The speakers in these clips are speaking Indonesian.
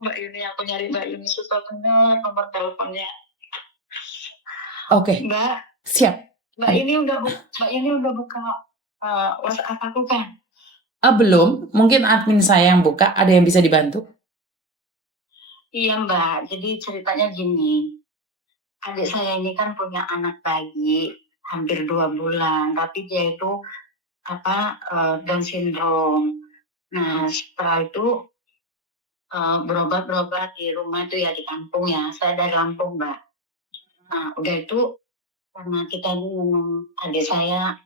Mbak Yuni, aku nyari Mbak Yuni susah bener nomor teleponnya. Oke, Mbak, siap. Mbak ini udah buka WhatsApp aku kan? Belum, mungkin admin saya yang buka, ada yang bisa dibantu? Iya Mbak, jadi ceritanya gini, adik saya ini kan punya anak bayi hampir 2 bulan, tapi dia itu Down syndrome. Nah setelah itu berobat di rumah itu ya di kampung ya, saya dari Lampung Mbak. Nah udah itu karena kita ini memang adik saya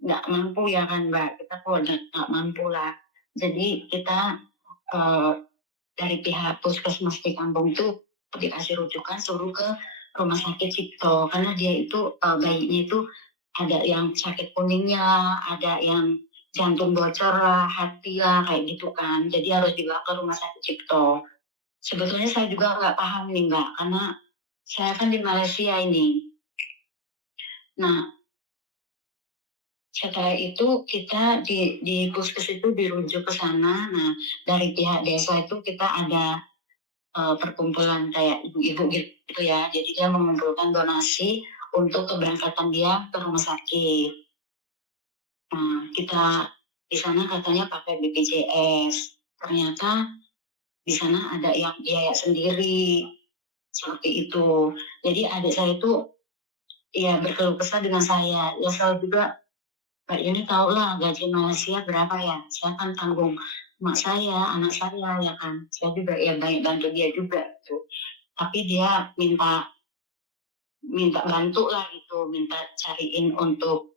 nggak mampu ya kan Mbak, kita keluarga nggak mampu lah. Jadi kita eh, dari pihak puskesmas di kampung itu dikasih rujukan suruh ke rumah sakit Cipto karena dia itu bayinya itu ada yang sakit kuningnya, ada yang jantung bocor lah, hati lah kayak gitu kan. Jadi harus dibawa ke rumah sakit Cipto. Sebetulnya saya juga nggak paham nih Mbak, karena saya kan di Malaysia ini. Nah, setelah itu kita di puskes itu dirujuk ke sana. Nah, dari pihak desa itu kita ada perkumpulan kayak ibu-ibu gitu ya. Jadi dia mengumpulkan donasi untuk keberangkatan dia ke rumah sakit. Nah, kita di sana katanya pakai BPJS. Ternyata di sana ada yang biaya sendiri seperti itu. Jadi adik saya itu ya berkeluh kesah dengan saya. Ya saya juga Mbak ini tahu lah gaji Malaysia berapa ya. Saya kan tanggung mak saya, anak saya ya kan. Saya juga ya banyak bantu dia juga tuh. Tapi dia minta minta bantu lah gitu, minta cariin untuk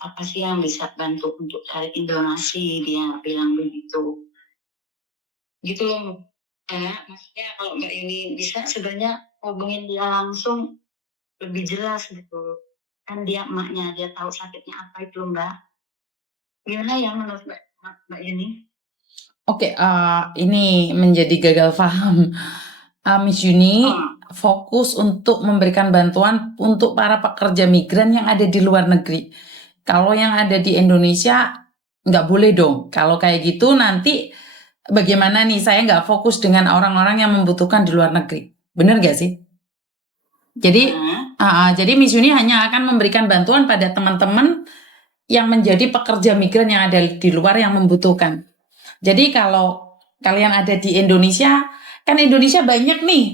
apa sih yang bisa bantu untuk cariin donasi, dia bilang begitu. Gitu loh. Maksudnya kalau Mbak ini bisa sebenarnya hubungin dia langsung lebih jelas gitu. Kan dia emaknya, dia tahu sakitnya apa itu Mbak. Gimana ya menurut Mbak Yuni? Oke, ini menjadi gagal paham. Miss Yuni fokus untuk memberikan bantuan untuk para pekerja migran yang ada di luar negeri. Kalau yang ada di Indonesia, nggak boleh dong. Kalau kayak gitu nanti bagaimana nih? Saya nggak fokus dengan orang-orang yang membutuhkan di luar negeri. Bener nggak sih? Jadi Miss Yuni hanya akan memberikan bantuan pada teman-teman yang menjadi pekerja migran yang ada di luar yang membutuhkan. Jadi kalau kalian ada di Indonesia, kan Indonesia banyak nih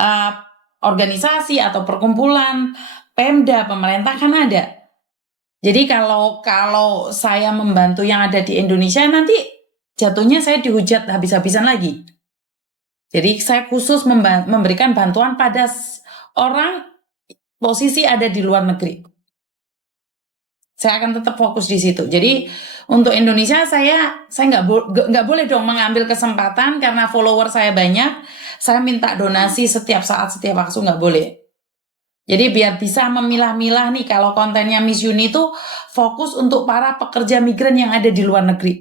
uh, organisasi atau perkumpulan, Pemda, pemerintah kan ada. Jadi kalau saya membantu yang ada di Indonesia nanti jatuhnya saya dihujat habis-habisan lagi. Jadi saya khusus memberikan bantuan pada orang posisi ada di luar negeri. Saya akan tetap fokus di situ. Jadi untuk Indonesia saya nggak boleh dong mengambil kesempatan karena follower saya banyak. Saya minta donasi setiap saat, setiap waktu, nggak boleh. Jadi biar bisa memilah-milah nih kalau kontennya Miss Yuni itu fokus untuk para pekerja migran yang ada di luar negeri.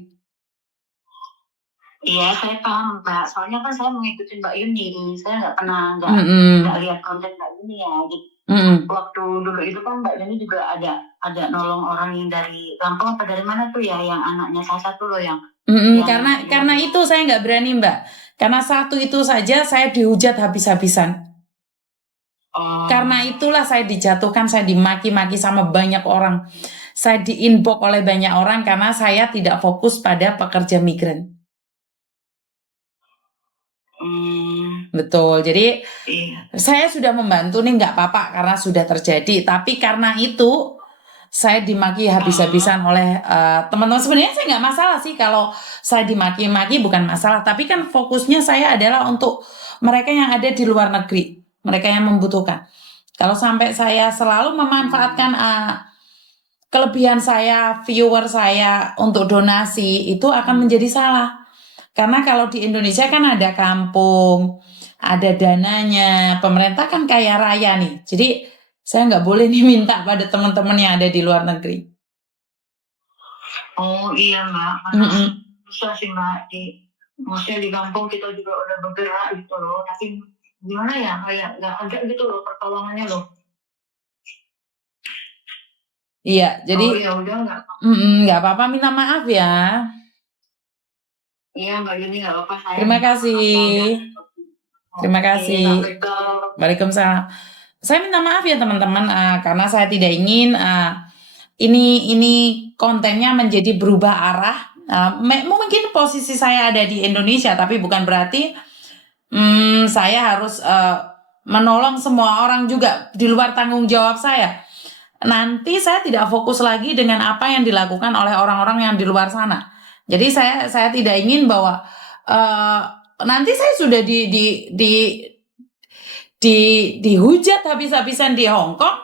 Iya, saya paham Mbak. Soalnya kan saya mengikuti Mbak Yuni. Saya nggak pernah nggak lihat konten Mbak Yuni ya. Jadi, waktu dulu itu kan Mbak Yuni juga ada nolong orang yang dari Lampung apa dari mana tuh ya, yang anaknya salah satu loh yang karena itu saya nggak berani Mbak. Karena satu itu saja saya dihujat habis-habisan. Karena itulah saya dijatuhkan, saya dimaki-maki sama banyak orang. Saya di-inbox oleh banyak orang karena saya tidak fokus pada pekerja migran. Betul, jadi saya sudah membantu nih nggak apa-apa karena sudah terjadi. Tapi karena itu saya dimaki habis-habisan oleh teman-teman. Sebenarnya saya nggak masalah sih kalau saya dimaki-maki, bukan masalah. Tapi kan fokusnya saya adalah untuk mereka yang ada di luar negeri, mereka yang membutuhkan. Kalau sampai saya selalu memanfaatkan kelebihan saya, viewer saya untuk donasi, itu akan menjadi salah. Karena kalau di Indonesia kan ada kampung, ada dananya, pemerintah kan kaya raya nih. Jadi saya nggak boleh nih minta pada teman-teman yang ada di luar negeri. Oh iya Mbak, karena susah sih Mbak, maksudnya di kampung kita juga udah bergerak gitu loh, tapi gimana ya, kayak nggak ada gitu loh pertolongannya loh. Iya, jadi ya udah nggak nggak apa-apa, minta maaf ya. Iya Mbak Yuni, nggak apa-apa, saya Terima minta maaf kasih. ya udah. Terima Oke, kasih. Assalamualaikum. Waalaikumsalam. Saya minta maaf ya teman-teman, karena saya tidak ingin ini kontennya menjadi berubah arah. Mungkin posisi saya ada di Indonesia, tapi bukan berarti saya harus menolong semua orang juga di luar tanggung jawab saya. Nanti saya tidak fokus lagi dengan apa yang dilakukan oleh orang-orang yang di luar sana. Jadi saya tidak ingin bahwa nanti saya sudah dihujat habis-habisan di Hong Kong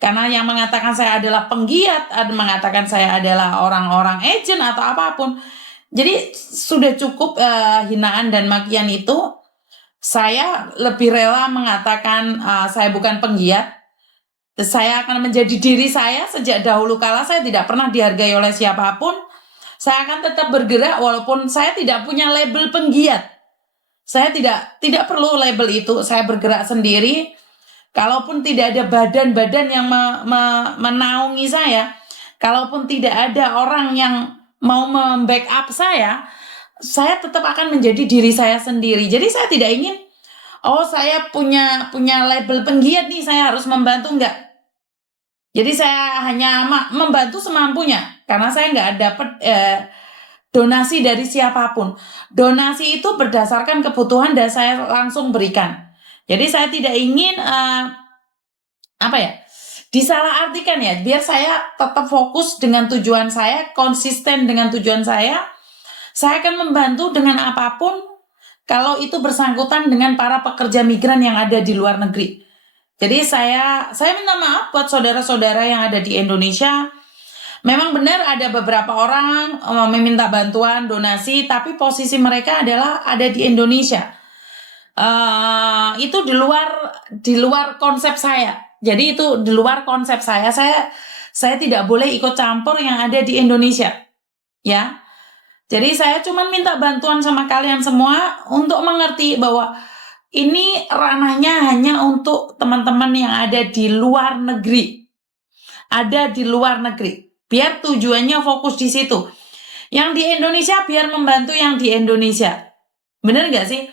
karena yang mengatakan saya adalah penggiat, ada mengatakan saya adalah orang-orang agent atau apapun. Jadi sudah cukup hinaan dan makian itu. Saya lebih rela mengatakan saya bukan penggiat. Saya akan menjadi diri saya sejak dahulu kala. Saya tidak pernah dihargai oleh siapapun. Saya akan tetap bergerak walaupun saya tidak punya label penggiat. Saya tidak perlu label itu. Saya bergerak sendiri. Kalaupun tidak ada badan-badan yang menaungi saya, kalaupun tidak ada orang yang mau membackup saya tetap akan menjadi diri saya sendiri. Jadi saya tidak ingin, saya punya label penggiat nih, saya harus membantu, enggak. Jadi saya hanya membantu semampunya karena saya nggak dapat donasi dari siapapun. Donasi itu berdasarkan kebutuhan dan saya langsung berikan. Jadi saya tidak ingin disalahartikan ya. Biar saya tetap fokus dengan tujuan saya, konsisten dengan tujuan saya. Saya akan membantu dengan apapun kalau itu bersangkutan dengan para pekerja migran yang ada di luar negeri. Jadi saya minta maaf buat saudara-saudara yang ada di Indonesia. Memang benar ada beberapa orang meminta bantuan, donasi, tapi posisi mereka adalah ada di Indonesia. Itu di luar konsep saya. Jadi itu di luar konsep saya. Saya tidak boleh ikut campur yang ada di Indonesia. Ya. Jadi saya cuma minta bantuan sama kalian semua untuk mengerti bahwa ini ranahnya hanya untuk teman-teman yang ada di luar negeri. Ada di luar negeri. Biar tujuannya fokus di situ. Yang di Indonesia biar membantu yang di Indonesia. Bener nggak sih?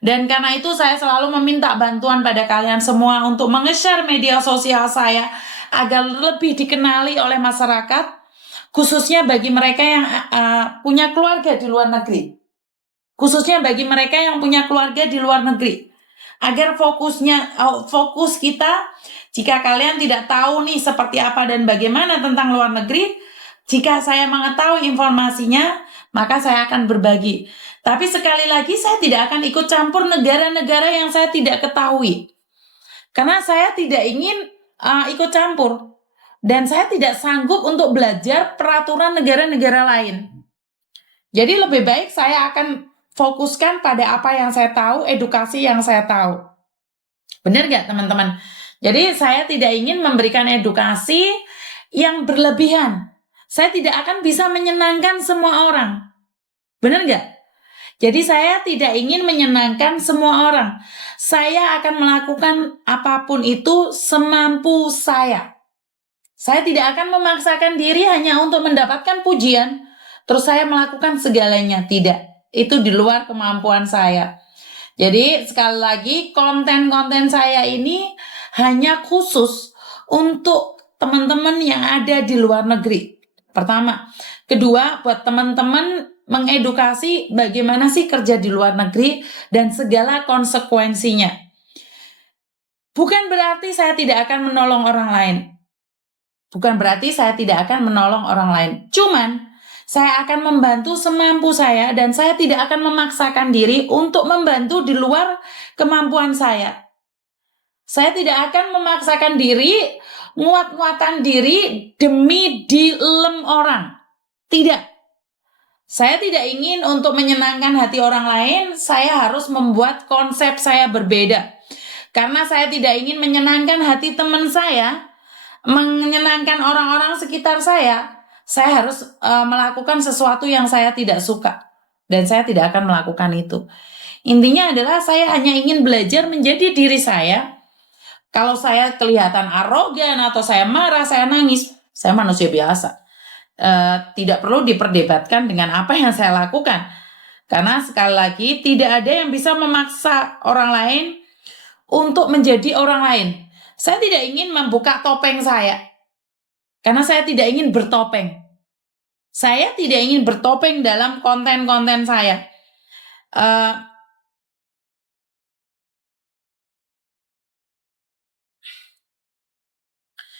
Dan karena itu saya selalu meminta bantuan pada kalian semua untuk menge-share media sosial saya agar lebih dikenali oleh masyarakat. Khususnya bagi mereka yang punya keluarga di luar negeri. Khususnya bagi mereka yang punya keluarga di luar negeri. Agar fokus kita, jika kalian tidak tahu nih seperti apa dan bagaimana tentang luar negeri, jika saya mengetahui informasinya, maka saya akan berbagi. Tapi sekali lagi saya tidak akan ikut campur negara-negara yang saya tidak ketahui. Karena saya tidak ingin ikut campur. Dan saya tidak sanggup untuk belajar peraturan negara-negara lain. Jadi lebih baik saya akan fokuskan pada apa yang saya tahu, edukasi yang saya tahu. Benar nggak teman-teman? Jadi saya tidak ingin memberikan edukasi yang berlebihan. Saya tidak akan bisa menyenangkan semua orang. Benar nggak? Jadi saya tidak ingin menyenangkan semua orang. Saya akan melakukan apapun itu semampu saya. Saya tidak akan memaksakan diri hanya untuk mendapatkan pujian, terus saya melakukan segalanya. Tidak, itu di luar kemampuan saya. Jadi sekali lagi konten-konten saya ini hanya khusus untuk teman-teman yang ada di luar negeri. Pertama. Kedua, buat teman-teman mengedukasi bagaimana sih kerja di luar negeri dan segala konsekuensinya. Bukan berarti saya tidak akan menolong orang lain. Bukan berarti saya tidak akan menolong orang lain. Cuman, saya akan membantu semampu saya dan saya tidak akan memaksakan diri untuk membantu di luar kemampuan saya. Saya tidak akan memaksakan diri, nguat-nguatan diri demi dilem orang. Tidak. Saya tidak ingin untuk menyenangkan hati orang lain, saya harus membuat konsep saya berbeda. Karena saya tidak ingin menyenangkan hati teman saya, menyenangkan orang-orang sekitar saya harus melakukan sesuatu yang saya tidak suka. Dan saya tidak akan melakukan itu. Intinya adalah saya hanya ingin belajar menjadi diri saya. Kalau saya kelihatan arogan atau saya marah, saya nangis, saya manusia biasa. Tidak perlu diperdebatkan dengan apa yang saya lakukan. Karena sekali lagi tidak ada yang bisa memaksa orang lain untuk menjadi orang lain. Saya tidak ingin membuka topeng saya. Karena saya tidak ingin bertopeng. Saya tidak ingin bertopeng dalam konten-konten saya.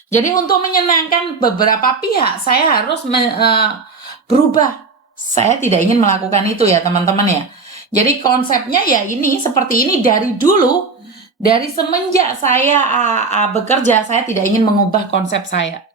Jadi untuk menyenangkan beberapa pihak, saya harus berubah. Saya tidak ingin melakukan itu ya teman-teman ya. Jadi konsepnya ya ini seperti ini dari dulu, dari semenjak saya bekerja, saya tidak ingin mengubah konsep saya.